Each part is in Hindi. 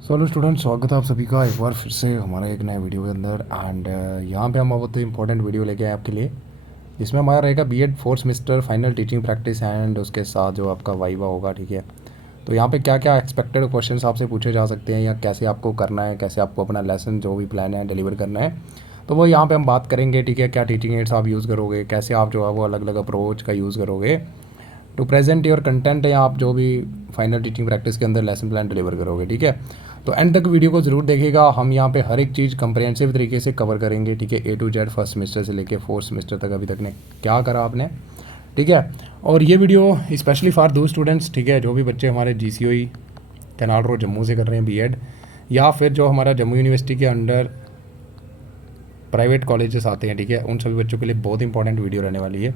हेलो स्टूडेंट, स्वागत है आप सभी का एक बार फिर से हमारे एक नए वीडियो के अंदर। एंड यहाँ पे हम बहुत ही इंपॉर्टेंट वीडियो लेके आए आपके लिए, जिसमें हमारा रहेगा BEd fourth semester final teaching practice and उसके साथ जो आपका वाइवा होगा। ठीक है, तो यहाँ पे क्या क्या एक्सपेक्टेड क्वेश्चंस आपसे पूछे जा सकते हैं या कैसे आपको करना है, कैसे आपको अपना लेसन जो भी प्लान है डिलीवर करना है, तो वो यहाँ पे हम बात करेंगे। ठीक है, क्या टीचिंग एड्स आप यूज़ करोगे, कैसे आप जो है वो अलग अलग अप्रोच का यूज़ करोगे टू प्रेजेंट योर कंटेंट, या आप जो भी फाइनल टीचिंग प्रैक्टिस के अंदर लेसन प्लान डिलीवर करोगे। ठीक है, तो एंड तक वीडियो को ज़रूर देखिएगा। हम यहाँ पे हर एक चीज़ कंप्रहेंसिव तरीके से कवर करेंगे। ठीक है, ए टू जेड फर्स्ट सेमेस्टर से लेके फोर्थ सेमेस्टर तक अभी तक ने क्या करा आपने। ठीक है, और ये वीडियो स्पेशली फॉर दो स्टूडेंट्स, ठीक है, जो भी बच्चे हमारे GCOE कैनाल रोड जम्मू से कर रहे हैं बीएड, या फिर जो हमारा जम्मू यूनिवर्सिटी के अंडर प्राइवेट कॉलेजेस आते हैं। ठीक है, उन सभी बच्चों के लिए बहुत इंपॉर्टेंट वीडियो रहने वाली है।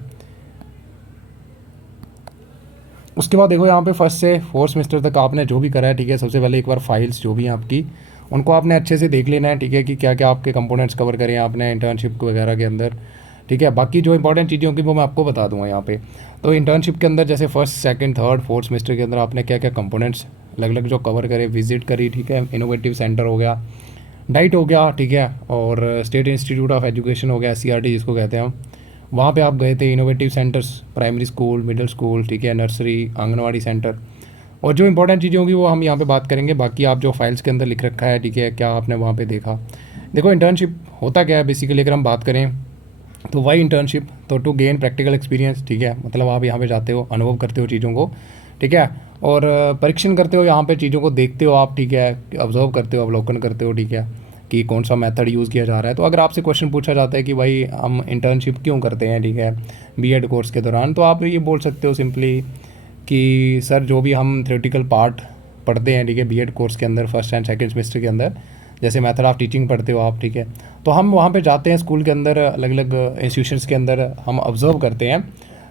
उसके बाद देखो यहाँ पे फर्स्ट से फोर्थ सेमेस्टर तक आपने जो भी करा है, ठीक है, सबसे पहले एक बार फाइल्स जो भी हैं आपकी, उनको आपने अच्छे से देख लेना है। ठीक है, कि क्या क्या आपके कंपोनेंट्स कवर करें आपने इंटर्नशिप वगैरह के अंदर। ठीक है, बाकी जो इंपॉर्टेंट चीज़ें होंगी वो मैं आपको बता दूंगा यहाँ पे। तो इंटर्नशिप के अंदर जैसे first second third fourth semester के अंदर आपने क्या क्या कंपोनेंट्स अलग अलग जो कवर करे, विजिट करी। ठीक है, इनोवेटिव सेंटर हो गया, डाइट हो गया, ठीक है, और स्टेट इंस्टीट्यूट ऑफ एजुकेशन हो गया, CRT जिसको कहते हैं हम, वहाँ पे आप गए थे। Innovative centres, primary school, middle school, ठीक है, नर्सरी, आंगनवाड़ी सेंटर, और जो इंपॉर्टेंट चीज़ें होंगी वो हम यहाँ पे बात करेंगे। बाकी आप जो फाइल्स के अंदर लिख रखा है, ठीक है, क्या आपने वहाँ पे देखा। देखो इंटर्नशिप होता क्या है बेसिकली, अगर हम बात करें तो वही इंटर्नशिप तो टू गेन प्रैक्टिकल एक्सपीरियंस। ठीक है, मतलब आप यहाँ पे जाते हो, अनुभव करते हो चीज़ों को। ठीक है, और परीक्षण करते हो, यहाँ पे चीज़ों को देखते हो आप। ठीक है, ऑब्जर्व करते हो, अवलोकन करते हो। ठीक है, कि कौन सा मेथड यूज़ किया जा रहा है। तो अगर आपसे क्वेश्चन पूछा जाता है कि भाई हम इंटर्नशिप क्यों करते हैं, ठीक है, बीएड कोर्स के दौरान, तो आप ये बोल सकते हो सिंपली कि सर जो भी हम थ्योरेटिकल पार्ट पढ़ते हैं, ठीक है, बीएड कोर्स के अंदर फर्स्ट एंड सेकंड सेमेस्टर के अंदर, जैसे मेथड ऑफ टीचिंग पढ़ते हो आप। ठीक है, तो हम वहाँ पे जाते हैं स्कूल के अंदर, अलग अलग इंस्टीट्यूशंस के अंदर हम ऑब्जर्व करते हैं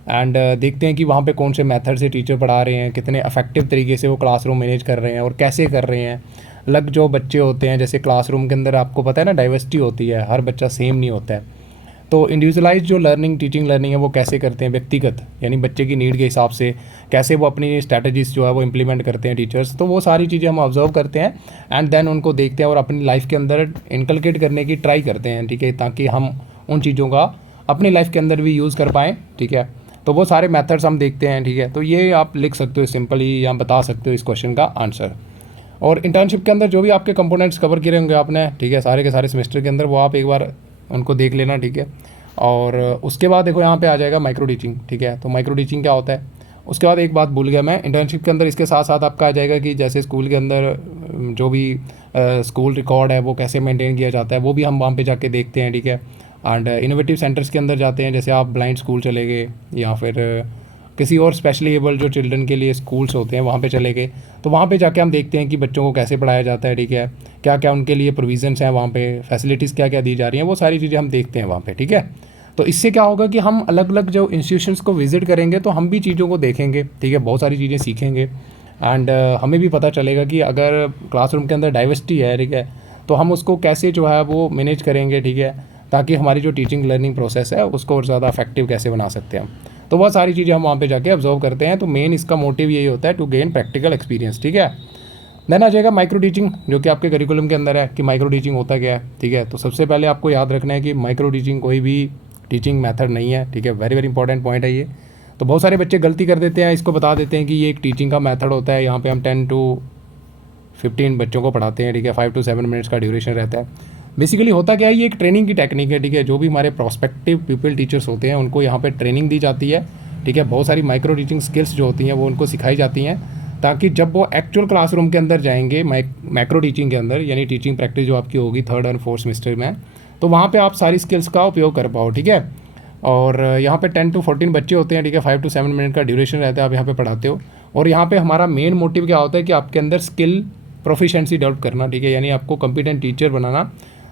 एंड देखते हैं कि वहाँ पे कौन से मेथड से टीचर पढ़ा रहे हैं, कितने इफेक्टिव तरीके से वो क्लासरूम मैनेज कर रहे हैं और कैसे कर रहे हैं। अलग जो बच्चे होते हैं, जैसे क्लासरूम के अंदर आपको पता है ना डाइवर्सिटी होती है, हर बच्चा सेम नहीं होता है। तो इंडिविजुअलाइज जो लर्निंग टीचिंग लर्निंग है वो कैसे करते हैं, व्यक्तिगत, यानी बच्चे की नीड के हिसाब से कैसे वो अपनी स्ट्रैटेजीज जो है वो इम्प्लीमेंट करते हैं टीचर्स। तो वो सारी चीज़ें हम ऑब्जर्व करते हैं एंड देन उनको देखते हैं और अपनी लाइफ के अंदर इनकलकेट करने की ट्राई करते हैं। ठीक है, ताकि हम उन चीज़ों का अपनी लाइफ के अंदर भी यूज़ कर पाएँ। ठीक है, तो वो सारे मेथड्स हम देखते हैं। ठीक है, तो ये आप लिख सकते हो सिंपली, या बता सकते हो इस क्वेश्चन का आंसर। और इंटर्नशिप के अंदर जो भी आपके कंपोनेंट्स कवर किए होंगे आपने, ठीक है, सारे के सारे सेमेस्टर के अंदर, वो आप एक बार उनको देख लेना। ठीक है, और उसके बाद देखो यहाँ पे आ जाएगा माइक्रो टीचिंग। ठीक है, तो माइक्रो टीचिंग क्या होता है, उसके बाद एक बात भूल गया मैं, इंटर्नशिप के अंदर इसके साथ साथ आपका आ जाएगा कि जैसे स्कूल के अंदर जो भी स्कूल रिकॉर्ड है वो कैसे मेंटेन किया जाता है, वो भी हम वहाँ पे जाके देखते हैं। ठीक है, एंड इनोवेटिव सेंटर्स के अंदर जाते हैं, जैसे आप ब्लाइंड स्कूल चले गए या फिर किसी और स्पेशली एबल जो चिल्ड्रन के लिए स्कूल्स होते हैं वहाँ पे चले गए, तो वहाँ पे जाके हम देखते हैं कि बच्चों को कैसे पढ़ाया जाता है। ठीक है, क्या क्या उनके लिए प्रोविजंस हैं, वहाँ पे फैसिलिटीज़ क्या क्या दी जा रही हैं, वो सारी चीज़ें हम देखते हैं वहाँ पे। ठीक है, तो इससे क्या होगा कि हम अलग अलग जो इंस्टीट्यूशंस को विज़िट करेंगे तो हम भी चीज़ों को देखेंगे। ठीक है, बहुत सारी चीज़ें सीखेंगे एंड हमें भी पता चलेगा कि अगर क्लासरूम के अंदर डाइवर्सिटी है, ठीक है, तो हम उसको कैसे जो है वो मैनेज करेंगे। ठीक है, ताकि हमारी जो टीचिंग लर्निंग प्रोसेस है उसको और ज़्यादा इफेक्टिव कैसे बना सकते हैं हम। तो बहुत सारी चीज़ें हम वहाँ पे जाके ऑब्जर्व करते हैं। तो मेन इसका मोटिव यही होता है, टू गेन प्रैक्टिकल एक्सपीरियंस। ठीक है, देन आ जाएगा माइक्रो टीचिंग, जो कि आपके करिकुलम के अंदर है कि माइक्रो टीचिंग होता क्या है। ठीक है, तो सबसे पहले आपको याद रखना है कि माइक्रो टीचिंग कोई भी टीचिंग मेथड नहीं है। ठीक है, वेरी वेरी इंपॉर्टेंट पॉइंट है ये। तो बहुत सारे बच्चे गलती कर देते हैं, इसको बता देते हैं कि ये एक टीचिंग का मेथड होता है, यहाँ पे हम 10 to 15 बच्चों को पढ़ाते हैं। ठीक है, 5 to 7 मिनट्स का ड्यूरेशन रहता है। बेसिकली होता क्या है, ये एक ट्रेनिंग की टेक्निक है। ठीक है, जो भी हमारे प्रोस्पेक्टिव पीपल टीचर्स होते हैं उनको यहाँ पे ट्रेनिंग दी जाती है। ठीक है, बहुत सारी माइक्रो टीचिंग स्किल्स जो होती हैं वो उनको सिखाई जाती हैं, ताकि जब वो एक्चुअल क्लासरूम के अंदर जाएंगे मैक्रो टीचिंग के अंदर, यानी टीचिंग प्रैक्टिस जो आपकी होगी थर्ड एंड फोर्थ सेमेस्टर में, तो वहाँ पे आप सारी स्किल्स का उपयोग कर पाओ। ठीक है, और यहाँ पे 10 to 14 बच्चे होते हैं। ठीक है, 5 to 7 मिनट का ड्यूरेशन रहता है, आप यहाँ पे पढ़ाते हो। और यहाँ पे हमारा मेन मोटिव क्या होता है कि आपके अंदर स्किल प्रोफिशेंसी डेवलप करना। ठीक है, यानी आपको कॉम्पिटेंट टीचर बनाना,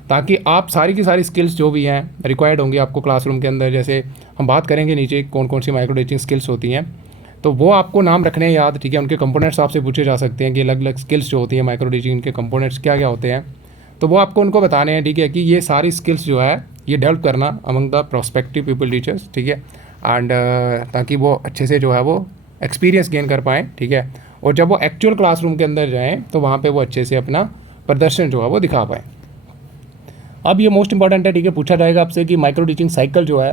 ताकि आप सारी की सारी स्किल्स जो भी हैं रिक्वायर्ड होंगी आपको क्लासरूम के अंदर, जैसे हम बात करेंगे नीचे कौन कौन सी माइक्रो टीचिंग स्किल्स होती हैं, तो वो आपको नाम रखने हैं याद। ठीक है, उनके कंपोनेंट्स आपसे पूछे जा सकते हैं कि अलग अलग स्किल्स जो होती हैं माइक्रो टीचिंग के कंपोनेंट्स क्या क्या होते हैं, तो वो आपको उनको बताने हैं। ठीक है, कि ये सारी स्किल्स जो है ये डेवलप करना among the prospective people teachers. ठीक है, एंड ताकि वो अच्छे से जो है वो एक्सपीरियंस गेन कर पाएँ। ठीक है, और जब वो एक्चुअल क्लासरूम के अंदर जाएँ तो वहाँ पे वो अच्छे से अपना प्रदर्शन जो है वो दिखा पाएँ। अब ये मोस्ट इंपॉर्टेंट है, ठीक है, पूछा जाएगा आपसे कि माइक्रो टीचिंग साइकिल जो है,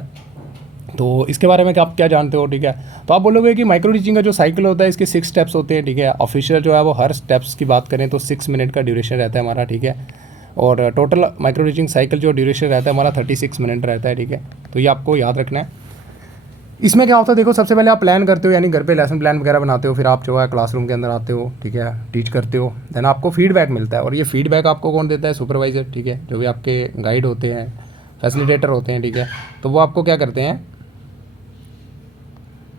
तो इसके बारे में आप क्या जानते हो, ठीक है। तो आप बोलोगे कि माइक्रो टीचिंग का जो साइकिल होता है इसके 6 स्टेप्स होते हैं, ठीक है। ऑफिशियल जो है वो हर स्टेप्स की बात करें तो 6 मिनट का ड्यूरेशन रहता है हमारा, ठीक है। और टोटल माइक्रो टीचिंग साइकिल जो ड्यूरेशन रहता है हमारा 36 मिनट रहता है, ठीक है। तो ये आपको याद रखना है। इसमें क्या होता है, देखो सबसे पहले आप प्लान करते हो, यानी घर पे लेसन प्लान वगैरह बनाते हो, फिर आप जो है क्लासरूम के अंदर आते हो, ठीक है, टीच करते हो, देन आपको फीडबैक मिलता है। और ये फीडबैक आपको कौन देता है? सुपरवाइज़र, ठीक है, जो भी आपके गाइड होते हैं, फैसिलिटेटर होते हैं, ठीक है। तो वो आपको क्या करते हैं,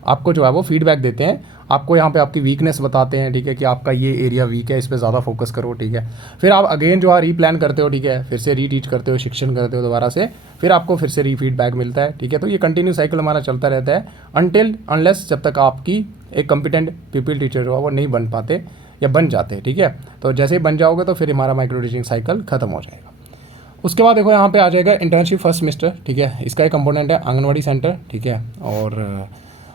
आपको जो है वो फीडबैक देते हैं, आपको यहाँ पे आपकी वीकनेस बताते हैं, ठीक है, कि आपका ये एरिया वीक है, इस पे ज़्यादा फोकस करो, ठीक है। फिर आप अगेन जो है रीप्लान करते हो, ठीक है, फिर से रीटीच करते हो, शिक्षण करते हो दोबारा से, फिर आपको फिर से फीडबैक मिलता है, ठीक है। तो ये कंटिन्यू साइकिल हमारा चलता रहता है अनटिल अनलेस जब तक आपकी एक कॉम्पिटेंट पीपल टीचर जो है वो नहीं बन पाते या बन जाते, ठीक है। तो जैसे ही बन जाओगे तो फिर हमारा माइक्रो टीचिंग साइकिल ख़त्म हो जाएगा। उसके बाद देखो यहाँ पे आ जाएगा इंटर्नशिप फर्स्ट सेमेस्टर, ठीक है। इसका एक कंपोनेंट है आंगनवाड़ी सेंटर, ठीक है। और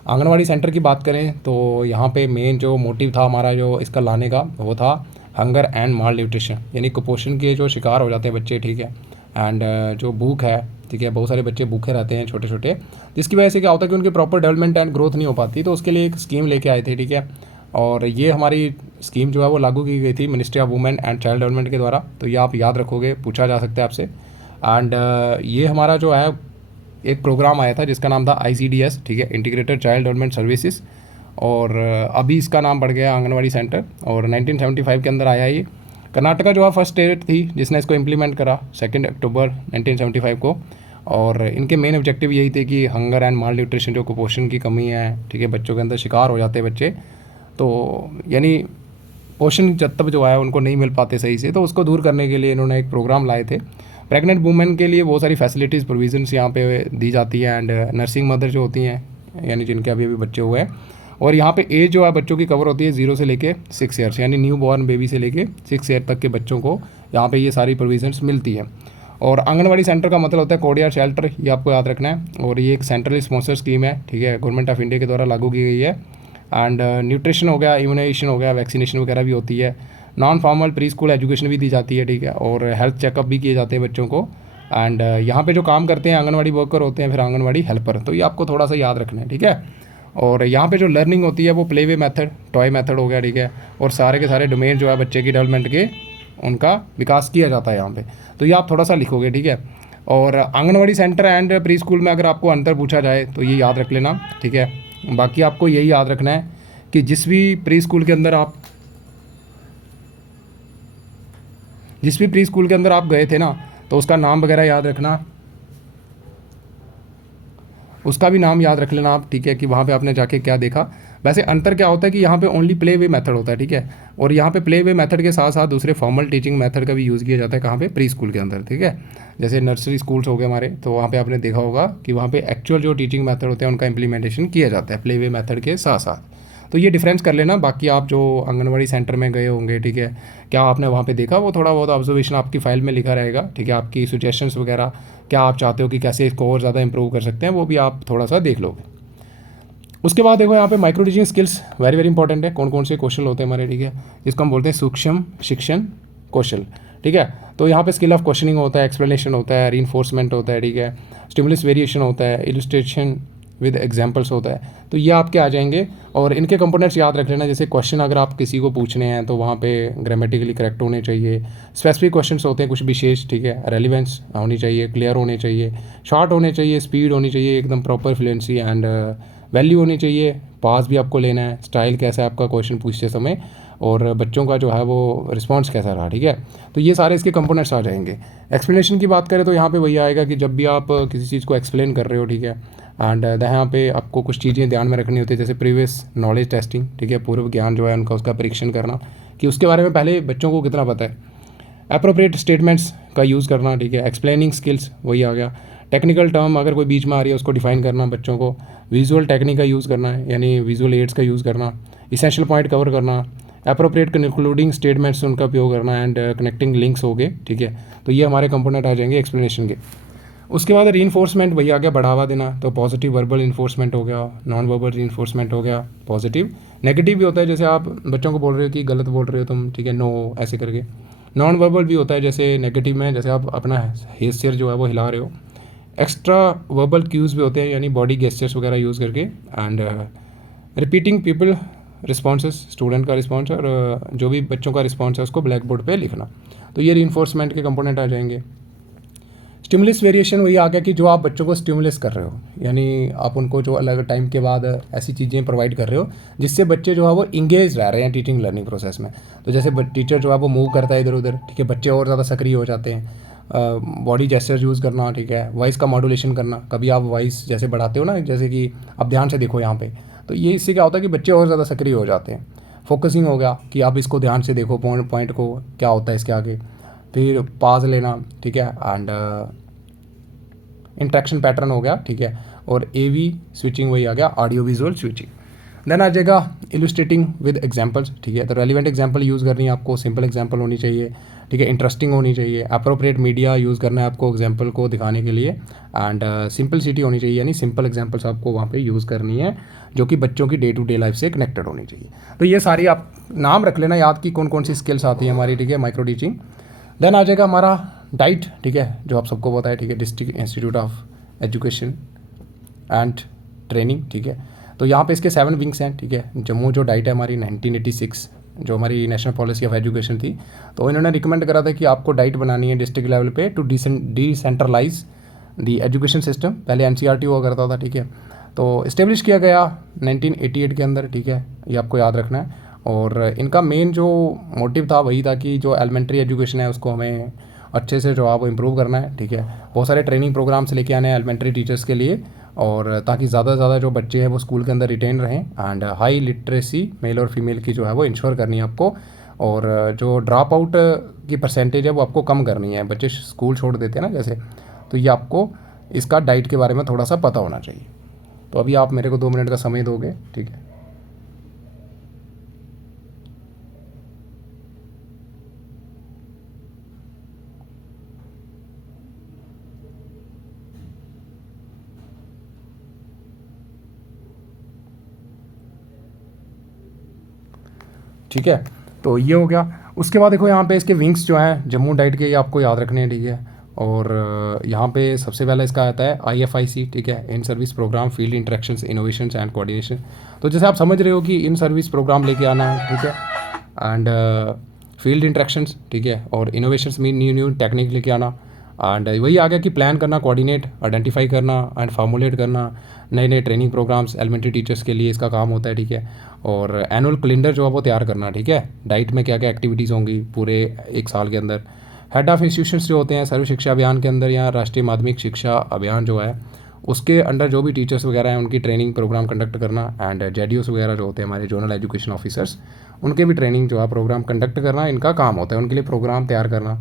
आंगनवाड़ी सेंटर की बात करें तो यहाँ पे मेन जो मोटिव था हमारा जो इसका लाने का वो था हंगर एंड माल न्यूट्रिशन, यानी कुपोषण के जो शिकार हो जाते हैं बच्चे, ठीक है, एंड जो भूख है, ठीक है, बहुत सारे बच्चे भूखे रहते हैं छोटे छोटे, जिसकी वजह से क्या होता है कि उनकी प्रॉपर डेवलपमेंट एंड ग्रोथ नहीं हो पाती। तो उसके लिए एक स्कीम लेके आए थे, ठीक है। और ये हमारी स्कीम जो है वो लागू की गई थी ministry of women and child development के द्वारा। तो ये आप याद रखोगे, पूछा जा सकता है आपसे। एंड ये हमारा जो है एक प्रोग्राम आया था जिसका नाम था ICDS, ठीक है, इंटीग्रेटेड चाइल्ड डेवलपमेंट सर्विसेज। और अभी इसका नाम बढ़ गया आंगनवाड़ी सेंटर, और 1975 के अंदर आया ये। कर्नाटका जो है फर्स्ट स्टेट थी जिसने इसको इम्प्लीमेंट करा 2 अक्टूबर 1975 को। और इनके मेन ऑब्जेक्टिव यही थे कि हंगर एंड माल न्यूट्रिशन, जो कुपोषण की कमी है, ठीक है, बच्चों के अंदर शिकार हो जाते हैं बच्चे, तो यानी पोषण तत्व जो है उनको नहीं मिल पाते सही से, तो उसको दूर करने के लिए इन्होंने एक प्रोग्राम लाए थे। प्रेग्नेंट वुमेन के लिए बहुत सारी फैसिलिटीज़ प्रोविजंस यहाँ पे दी जाती है, एंड नर्सिंग मदर जो होती हैं, यानी जिनके अभी अभी बच्चे हुए हैं, और यहाँ पे एज जो है बच्चों की कवर होती है 0 से लेके 6 ईयर्स, यानी न्यू बॉर्न बेबी से लेके 6 ईयर तक के बच्चों को यहाँ पे ये सारी प्रोविजंस मिलती है। और आंगनवाड़ी सेंटर का मतलब होता है कोडिया शेल्टर, ये आपको याद रखना है। और ये एक सेंट्रल स्पॉन्सर स्कीम है, ठीक है, गवर्नमेंट ऑफ इंडिया के द्वारा लागू की गई है। एंड न्यूट्रिशन हो गया, इम्यूनाइजेशन हो गया, वैक्सीनेशन वगैरह भी होती है, non formal pre school education भी दी जाती है, ठीक है, और हेल्थ चेकअप भी किए जाते हैं बच्चों को। एंड यहाँ पे जो काम करते हैं आंगनवाड़ी वर्कर होते हैं, फिर आंगनवाड़ी हेल्पर, तो ये आपको थोड़ा सा याद रखना है, ठीक है। और यहाँ पे जो लर्निंग होती है वो play way method, toy method हो गया, ठीक है, और सारे के सारे डोमेन जो है बच्चे की डेवलपमेंट के उनका विकास किया जाता है यहाँ पे, तो ये आप थोड़ा सा लिखोगे, ठीक है। और anganwadi centre and pre school में अगर आपको अंतर पूछा जाए तो ये याद रख लेना, ठीक है। बाकी आपको यही याद रखना है कि जिस भी प्री स्कूल के अंदर आप गए थे ना, तो उसका नाम वगैरह याद रखना, उसका भी नाम याद रख लेना आप, ठीक है, कि वहाँ पे आपने जाके क्या देखा। वैसे अंतर क्या होता है कि यहाँ पे ओनली प्ले वे मेथड होता है, ठीक है, और यहाँ पे प्ले वे मेथड के साथ साथ दूसरे फॉर्मल टीचिंग मेथड का भी यूज़ किया जाता है, कहाँ पे? प्री स्कूल के अंदर, ठीक है। जैसे नर्सरी स्कूल्स हो गए हमारे, तो वहाँ पे आपने देखा होगा कि वहाँ पे एक्चुअल जो टीचिंग मेथड होते हैं उनका इंप्लीमेंटेशन किया जाता है प्ले वे मेथड के साथ साथ। तो ये डिफरेंस कर लेना। बाकी आप जो आंगनवाड़ी सेंटर में गए होंगे, ठीक है, क्या आपने वहाँ पे देखा, वो थोड़ा बहुत ऑब्जर्वेशन आपकी फ़ाइल में लिखा रहेगा, ठीक है। आपकी सजेशंस वगैरह क्या आप चाहते हो कि कैसे इसको और ज़्यादा इंप्रूव कर सकते हैं, वो भी आप थोड़ा सा देख लोगे। उसके बाद देखो यहाँ पे micro teaching skills very very important है। कौन कौन से कौशल होते हैं हमारे, ठीक है, जिसको हम बोलते हैं सूक्ष्म शिक्षण कौशल, ठीक है। तो यहाँ पे स्किल ऑफ क्वेश्चनिंग होता है, एक्सप्लेनेशन होता है, रीइंफोर्समेंट होता है, ठीक है, स्टिमुलस वेरिएशन होता है, इलस्ट्रेशन विद एग्जाम्पल्स होता है। तो ये आपके आ जाएंगे, और इनके कंपोनेंट्स याद रख लेना। जैसे क्वेश्चन अगर आप किसी को पूछने हैं तो वहाँ पे ग्रामेटिकली करेक्ट होने चाहिए, स्पेसिफिक क्वेश्चंस होते हैं कुछ विशेष, ठीक है, रेलिवेंस होनी चाहिए, क्लियर होने चाहिए, शॉर्ट होने चाहिए, स्पीड होनी चाहिए, एकदम प्रॉपर फ्लुएंसी एंड वैल्यू होनी चाहिए, पास भी आपको लेना है, स्टाइल कैसा है आपका क्वेश्चन पूछते समय, और बच्चों का जो है वो रिस्पॉन्स कैसा रहा, ठीक है। तो ये सारे इसके कंपोनेंट्स आ जाएंगे। एक्सप्लेनेशन की बात करें तो यहाँ पे वही आएगा कि जब भी आप किसी चीज़ को एक्सप्लेन कर रहे हो, ठीक है, एंड यहाँ पे आपको कुछ चीज़ें ध्यान में रखनी होती है, जैसे प्रीवियस नॉलेज टेस्टिंग, ठीक है, पूर्व ज्ञान जो है उनका उसका परीक्षण करना कि उसके बारे में पहले बच्चों को कितना पता है, अप्रोप्रिएट स्टेटमेंट्स का यूज़ करना, ठीक है, एक्सप्लेनिंग स्किल्स वही आ गया, टेक्निकल टर्म अगर कोई बीच में आ रही है उसको डिफाइन करना बच्चों को, विजुअल टेक्निक का यूज़ करना है, यानी विजुअल एड्स का यूज़ करना, इसेंशियल पॉइंट कवर करना, अप्रोप्रिएट कंक्लूडिंग स्टेटमेंट्स उनका उपयोग करना, एंड कनेक्टिंग लिंक्स हो गए, ठीक है। तो ये हमारे कंपोनेंट आ जाएंगे एक्सप्लेनेशन के। उसके बाद रीइंफोर्समेंट भैया आ गया, बढ़ावा देना, तो पॉजिटिव वर्बल इन्फोर्समेंट हो गया, नॉन वर्बल रीइंफोर्समेंट हो गया, पॉजिटिव नेगेटिव भी होता है, जैसे आप बच्चों को बोल रहे हो कि गलत बोल रहे हो तुम, ठीक है, नो ऐसे करके। नॉन वर्बल भी होता है, जैसे नेगेटिव में जैसे आप अपना हेयर जो है वो हिला रहे हो। एक्स्ट्रा वर्बल क्यूज़ भी होते हैं, यानी बॉडी गेस्चर्स वगैरह यूज़ करके। And repeating people responses, student का रिस्पॉन्स और जो भी बच्चों का रिस्पॉन्स है उसको ब्लैक बोर्ड पे लिखना। तो ये रीइंफोर्समेंट के कंपोनेंट आ जाएंगे। स्टिमुलस वेरिएशन वही आ गया कि जो आप बच्चों को स्टिमुलस कर रहे हो, यानी आप उनको जो अलग टाइम के बाद ऐसी चीज़ें प्रोवाइड कर रहे हो जिससे बच्चे जो है वो इंगेज रह रहे हैं टीचिंग लर्निंग प्रोसेस में। तो जैसे टीचर जो है वो मूव करता है इधर उधर, ठीक है, बच्चे और ज़्यादा सक्रिय हो जाते हैं। बॉडी जेस्चर यूज़ करना, ठीक है, वॉइस का मॉड्यूलेशन करना। कभी आप वॉइस जैसे बढ़ाते हो ना, जैसे कि आप ध्यान से देखो यहाँ पे, तो ये इससे क्या होता है कि बच्चे और ज़्यादा सक्रिय हो जाते हैं। फोकसिंग हो गया कि आप इसको ध्यान से देखो, पॉइंट को क्या होता है इसके आगे। फिर पाज लेना, ठीक है, एंड इंट्रैक्शन पैटर्न हो गया, ठीक है, और AV स्विचिंग वही आ गया, ऑडियो विजुअल स्विचिंग। देन आ जाएगा इलस्ट्रेटिंग विद एग्जांपल्स, ठीक है, तो रेलिवेंट एग्जांपल यूज़ करनी है आपको, सिंपल एग्जांपल होनी चाहिए, ठीक है, इंटरेस्टिंग होनी चाहिए, अप्रोप्रिएट मीडिया यूज़ करना है आपको एग्जांपल को दिखाने के लिए, एंड सिंपलिसिटी होनी चाहिए, यानी सिंपल एग्जांपल्स आपको वहाँ पे यूज़ करनी है जो कि बच्चों की डे टू डे लाइफ से कनेक्टेड होनी चाहिए। तो ये सारी आप नाम रख लेना याद की कौन कौन सी स्किल्स आती है हमारी, ठीक है, माइक्रो टीचिंग। देन आ जाएगा हमारा डाइट, ठीक है, जो आप सबको पता है, ठीक है, district institute of education and training, ठीक है। तो यहाँ पे इसके 7 विंग्स हैं, ठीक है। जम्मू जो डाइट है हमारी 1986 जो हमारी नेशनल पॉलिसी ऑफ एजुकेशन थी, तो इन्होंने रिकमेंड करा था कि आपको डाइट बनानी है डिस्ट्रिक्ट लेवल पे to decentralise the education system. पहले NCERT हुआ करता था, ठीक है, तो इस्टेब्लिश किया गया 1988 के अंदर, ठीक है, ये आपको याद रखना है। और इनका मेन जो मोटिव था वही था कि जो एलिमेंट्री एजुकेशन है उसको हमें अच्छे से जो है वो इम्प्रूव करना है, ठीक है। बहुत सारे ट्रेनिंग प्रोग्राम्स लेके आने हैं एलिमेंट्री टीचर्स के लिए, और ताकि ज़्यादा से ज़्यादा जो बच्चे हैं वो स्कूल के अंदर रिटेन रहें, एंड हाई लिटरेसी मेल और फीमेल की जो है वो इंश्योर करनी है आपको। और जो ड्रॉप आउट की परसेंटेज है वो आपको कम करनी है, बच्चे स्कूल छोड़ देते हैं ना जैसे, तो ये आपको इसका डाइट के बारे में थोड़ा सा पता होना चाहिए। तो अभी आप मेरे को 2 मिनट का समय दोगे, ठीक है। ठीक है, तो ये हो गया। उसके बाद देखो यहाँ पे इसके विंग्स जो हैं जम्मू डाइट के, ये आपको याद रखने हैं, ठीक है। और यहाँ पे सबसे पहले इसका आता है IFIC, ठीक है, in service programme field interactions innovations and coordination. तो जैसे आप समझ रहे हो कि इन सर्विस प्रोग्राम लेके आना है, ठीक है, एंड फील्ड इंटरेक्शंस, ठीक है, और इनोवेशंस मीन न्यू टेक्निक लेके आना। एंड वही आ गया कि प्लान करना, कोऑर्डिनेट, आइडेंटिफाई करना एंड फार्मुलेट करना नए नए ट्रेनिंग प्रोग्राम्स एलिमेंट्री टीचर्स के लिए, इसका काम होता है, ठीक है। और एनुअल कैलेंडर जो है वो तैयार करना, ठीक है, डाइट में क्या क्या एक्टिविटीज़ होंगी पूरे 1 साल के अंदर। हेड ऑफ़ इंस्टीट्यूशंस जो होते हैं सर्व शिक्षा अभियान के अंदर या राष्ट्रीय माध्यमिक शिक्षा अभियान जो है उसके अंडर जो भी टीचर्स वगैरह हैं उनकी ट्रेनिंग प्रोग्राम कंडक्ट करना। एंड JDOs वगैरह जो होते हैं हमारे जोनल एजुकेशन ऑफिसर्स, उनके भी ट्रेनिंग जो है प्रोग्राम कंडक्ट करना इनका काम होता है, उनके लिए प्रोग्राम तैयार करना।